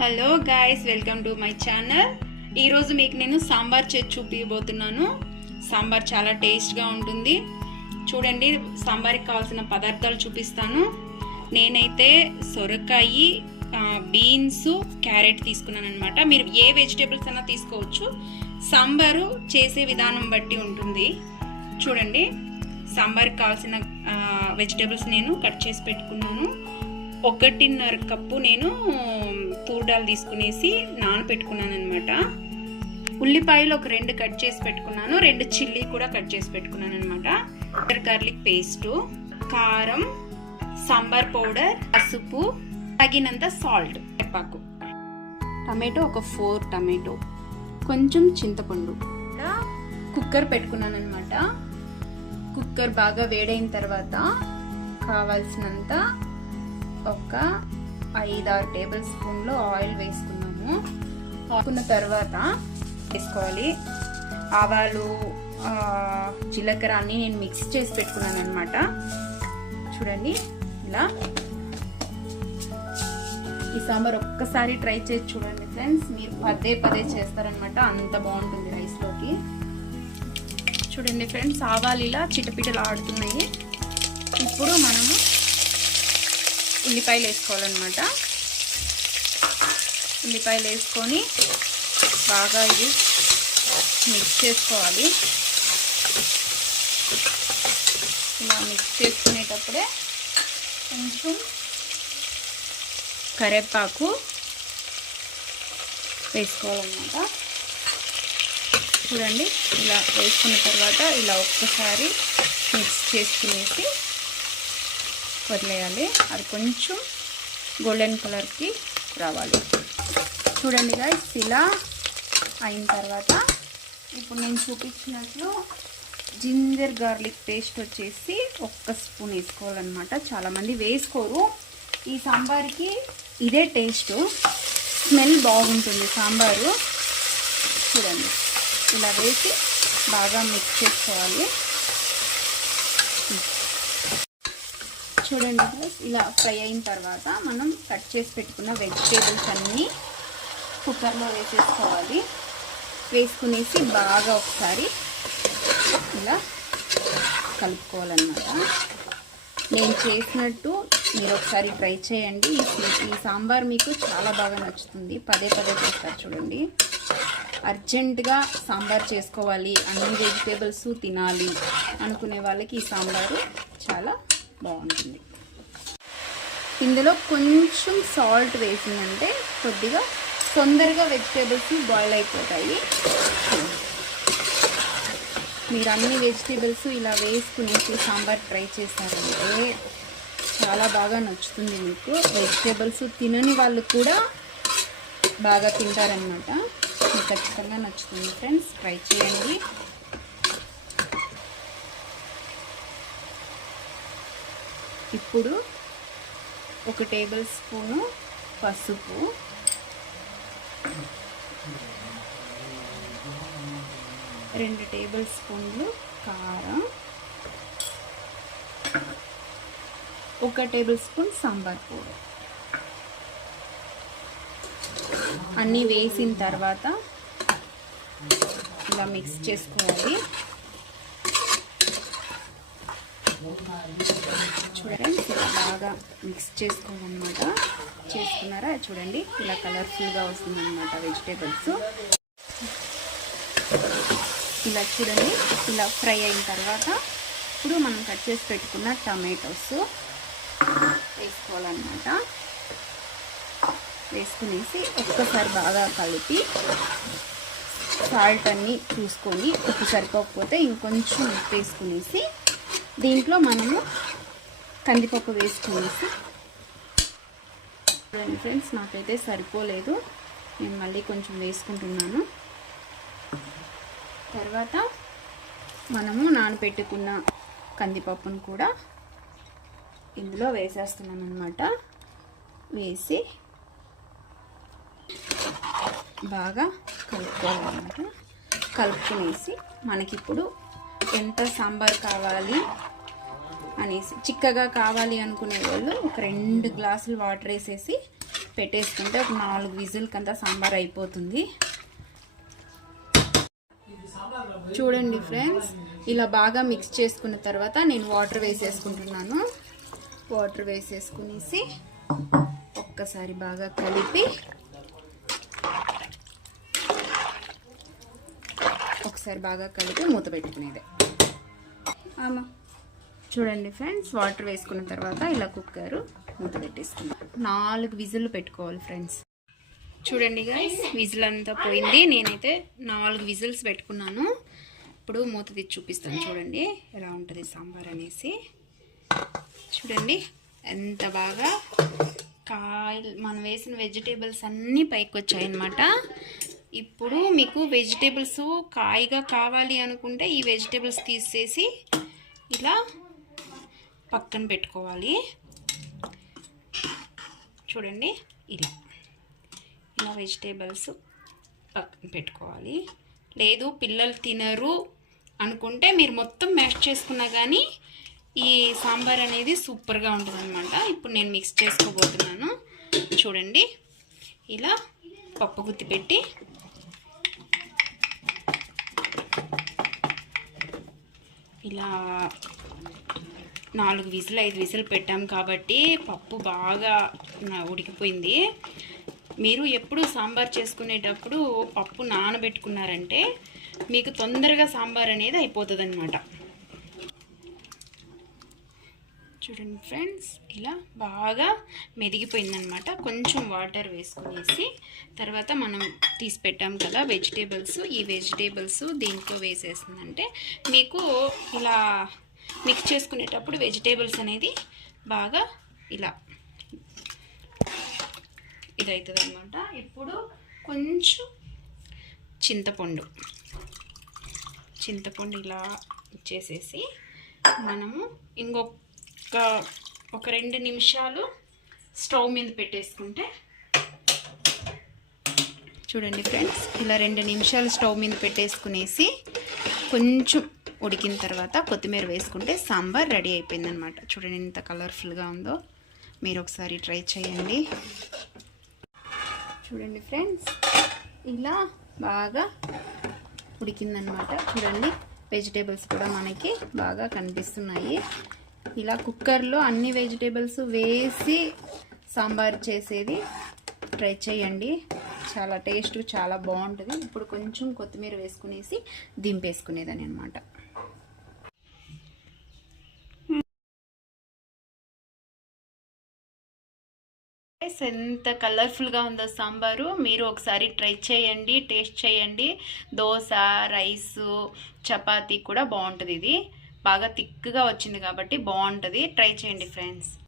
Hello guys, welcome to my channel. ఈరోజు మీకు నేను సాంబార్ చేసి చూపించబోతున్నాను. సాంబార్ చాలా టేస్ట్గా ఉంటుంది. చూడండి, సాంబార్కి కావాల్సిన పదార్థాలు చూపిస్తాను. నేనైతే సొరకాయ, బీన్స్, క్యారెట్ తీసుకున్నాను అనమాట. మీరు ఏ వెజిటేబుల్స్ అయినా తీసుకోవచ్చు. సాంబారు చేసే విధానం బట్టి ఉంటుంది. చూడండి, సాంబార్కి కావాల్సిన వెజిటేబుల్స్ నేను కట్ చేసి పెట్టుకున్నాను. 1.5 కప్పు నేను తూర్డాలు తీసుకునేసి నానబెట్టుకున్నాను అనమాట. ఉల్లిపాయలు ఒక 2 కట్ చేసి పెట్టుకున్నాను. 2 చిల్లీ కూడా కట్ చేసి పెట్టుకున్నాను అనమాట. గార్లిక్ పేస్టు, కారం, సాంబార్ పౌడర్, పసుపు, తగినంత సాల్ట్, కరివేపాకు, టమాటో ఒక 4 టమాటో, కొంచెం చింతపండు. కుక్కర్ పెట్టుకున్నాను అనమాట. కుక్కర్ బాగా వేడైన తర్వాత కావాల్సినంత ఒక 5-6 టేబుల్ స్పూన్లు ఆయిల్ వేసుకున్నాము. వేసుకున్న తర్వాత వేసుకోవాలి ఆవాలు, జీలకర్ర అన్ని నేను మిక్స్ చేసి పెట్టుకున్నాను అనమాట. చూడండి, ఇలా ఈ సాంబార్ ఒక్కసారి ట్రై చేసి చూడండి ఫ్రెండ్స్. మీరు పదే చేస్తారనమాట, అంత బాగుంటుంది రైస్లోకి. చూడండి ఫ్రెండ్స్, ఆవాలు ఇలా చిటపిటలు ఆడుతున్నాయి. ఇప్పుడు మనము ఉల్లిపాయలు వేసుకోవాలన్నమాట. ఉల్లిపాయలు వేసుకొని బాగా ఇది మిక్స్ చేసుకోవాలి. ఇలా మిక్స్ చేసుకునేటప్పుడే కొంచెం కరివేపాకు వేసుకోవాలన్నమాట. చూడండి, ఇలా వేసుకున్న తర్వాత ఇలా ఒక్కసారి మిక్స్ చేసుకునేసి వదిలేయాలి. అది కొంచెం గోల్డెన్ కలర్కి రావాలి. చూడండి గైస్, ఇలా అయిన తర్వాత ఇప్పుడు నేను చూపించినట్లు జింజర్ గార్లిక్ పేస్ట్ వచ్చేసి 1 స్పూన్ వేసుకోవాలన్నమాట. చాలామంది వేసుకోరు. ఈ సాంబార్కి ఇదే టేస్ట్, స్మెల్ బాగుంటుంది సాంబారు. చూడండి, ఇలా వేసి బాగా మిక్స్ చేసుకోవాలి. చూడండి ఫ్రెండ్స్, ఇలా ఫ్రై అయిన తర్వాత మనం కట్ చేసి పెట్టుకున్న వెజిటేబుల్స్ అన్నీ కుక్కర్లో వేసేసుకోవాలి. వేసుకునేసి బాగా ఒకసారి ఇలా కలుపుకోవాలన్నమాట. నేను చేసినట్టు మీరు ఒకసారి ట్రై చేయండి. ఈ సాంబార్ మీకు చాలా బాగా నచ్చుతుంది. పదే చేస్తారు. చూడండి, అర్జెంటుగా సాంబార్ చేసుకోవాలి, అన్ని వెజిటేబుల్స్ తినాలి అనుకునే వాళ్ళకి ఈ సాంబారు చాలా బాగుంటుంది. ఇందులో కొంచెం సాల్ట్ వేసిందంటే కొద్దిగా తొందరగా వెజిటేబుల్స్ బాయిల్ అయిపోతాయి. మీరు అన్ని వెజిటేబుల్స్ ఇలా వేసుకునేసి సాంబార్ ట్రై చేస్తారంటే చాలా బాగా నచ్చుతుంది మీకు. వెజిటేబుల్స్ తినని వాళ్ళు కూడా బాగా తింటారనమాట. మీకు ఖచ్చితంగా నచ్చుతుంది ఫ్రెండ్స్, ట్రై చేయండి. ఇప్పుడు 1 టేబుల్ స్పూను పసుపు, 2 టేబుల్ స్పూన్లు కారం, 1 టేబుల్ స్పూన్ సాంబార్ పౌడర్ అన్నీ వేసిన తర్వాత ఇలా మిక్స్ చేసుకోవాలి. చూడండి, ఇలా బాగా మిక్స్ చేసుకోవాలన్నమాట. చేసుకున్నారా? చూడండి, ఇలా కలర్ఫుల్గా వస్తుందన్నమాట వెజిటేబుల్స్. ఇలా చూడండి, ఇలా ఫ్రై అయిన తర్వాత ఇప్పుడు మనం కట్ చేసి పెట్టుకున్న టమాటోస్ వేసుకోవాలన్నమాట. వేసుకునేసి ఒక్కసారి బాగా కలిపి సాల్ట్ అన్నీ చూసుకొని ఉప్పు సరిపోకపోతే ఇంకొంచెం ఉప్పు వేసుకునేసి దీంట్లో మనము కందిపప్పు వేసుకునేసి, చూడండి ఫ్రెండ్స్, నాకైతే సరిపోలేదు, నేను మళ్ళీ కొంచెం వేసుకుంటున్నాను. తర్వాత మనము నానబెట్టుకున్న కందిపప్పును కూడా ఇందులో వేసేస్తున్నాను అన్నమాట. వేసి బాగా కలుపుకోవాలన్నమాట. కలుపుకునేసి మనకిప్పుడు ఎంత సాంబార్ కావాలి అనేసి, చిక్కగా కావాలి అనుకునే వాళ్ళు ఒక 2 గ్లాసులు వాటర్ వేసేసి పెట్టేసుకుంటే ఒక 4 విజిల్కంతా సాంబార్ అయిపోతుంది. చూడండి ఫ్రెండ్స్, ఇలా బాగా మిక్స్ చేసుకున్న తర్వాత నేను వాటర్ వేసేసుకుంటున్నాను. వాటర్ వేసేసుకునేసి ఒక్కసారి బాగా కలిపి మూత పెట్టుకునేదే. చూడండి ఫ్రెండ్స్, వాటర్ వేసుకున్న తర్వాత ఇలా కుక్కర్ మూత పెట్టేసుకున్నాం. 4 విజిల్ పెట్టుకోవాలి ఫ్రెండ్స్. చూడండి గైస్, విజిల్ అంతా పోయింది. నేనైతే 4 విజిల్స్ పెట్టుకున్నాను. ఇప్పుడు మూత తెచ్చి చూపిస్తాను. చూడండి ఎలా ఉంటుంది సాంబార్ అనేసి. చూడండి ఎంత బాగా కాయలు మనం వేసిన వెజిటేబుల్స్ అన్నీ పైకి వచ్చాయి అన్నమాట. ఇప్పుడు మీకు వెజిటేబుల్స్ కాయగా కావాలి అనుకుంటే ఈ వెజిటేబుల్స్ తీసేసి ఇలా పక్కన పెట్టుకోవాలి. చూడండి ఇలా వెజిటేబుల్స్ పక్కన పెట్టుకోవాలి. లేదు పిల్లలు తినరు అనుకుంటే మీరు మొత్తం మ్యాష్ చేసుకున్నా కానీ ఈ సాంబార్ అనేది సూపర్గా ఉంటుంది అన్నమాట. ఇప్పుడు నేను మిక్స్ చేసుకోబోతున్నాను. చూడండి ఇలా పప్పు గుత్తి పెట్టి ఇలా 4 విజిల్ 5 విజిల్ పెట్టాం కాబట్టి పప్పు బాగా ఉడికిపోయింది. మీరు ఎప్పుడు సాంబార్ చేసుకునేటప్పుడు పప్పు నానబెట్టుకున్నారంటే మీకు తొందరగా సాంబార్ అనేది అయిపోతుంది అన్నమాట. చూడండి ఫ్రెండ్స్, ఇలా బాగా మెదిగిపోయిందనమాట. కొంచెం వాటర్ వేసుకునేసి తర్వాత మనం తీసి పెట్టాం కదా వెజిటేబుల్స్, ఈ వెజిటేబుల్స్ దీంట్లో వేసేసిందంటే మీకు ఇలా మిక్స్ చేసుకునేటప్పుడు వెజిటేబుల్స్ అనేది బాగా ఇలా ఇదవుతుంది అనమాట. ఇప్పుడు కొంచెం చింతపండు ఇలా ఇచ్చేసేసి మనము ఒక 2 నిమిషాలు స్టవ్ మీద పెట్టేసుకుంటే, చూడండి ఫ్రెండ్స్, ఇలా 2 నిమిషాలు స్టవ్ మీద పెట్టేసుకునేసి కొంచెం ఉడికిన తర్వాత కొత్తిమీర వేసుకుంటే సాంబార్ రెడీ అయిపోయిందనమాట. చూడండి ఎంత కలర్ఫుల్గా ఉందో. మీరు ఒకసారి ట్రై చేయండి. చూడండి ఫ్రెండ్స్, ఇలా బాగా ఉడికిందనమాట. చూడండి వెజిటేబుల్స్ కూడా మనకి బాగా కనిపిస్తున్నాయి. ఇలా కుక్కర్లో అన్ని వెజిటేబుల్స్ వేసి సాంబార్ చేసేది ట్రై చేయండి. చాలా టేస్ట్ చాలా బాగుంటుంది. ఇప్పుడు కొంచెం కొత్తిమీర వేసుకునేసి దింపేసుకునేదని అనమాట. ఎంత కలర్ఫుల్గా ఉందో సాంబారు. మీరు ఒకసారి ట్రై చేయండి, టేస్ట్ చేయండి. దోశ, రైసు, చపాతీ కూడా బాగుంటుంది. ఇది బాగా థిక్గా వచ్చింది కాబట్టి బాగుంటుంది. ట్రై చేయండి ఫ్రెండ్స్.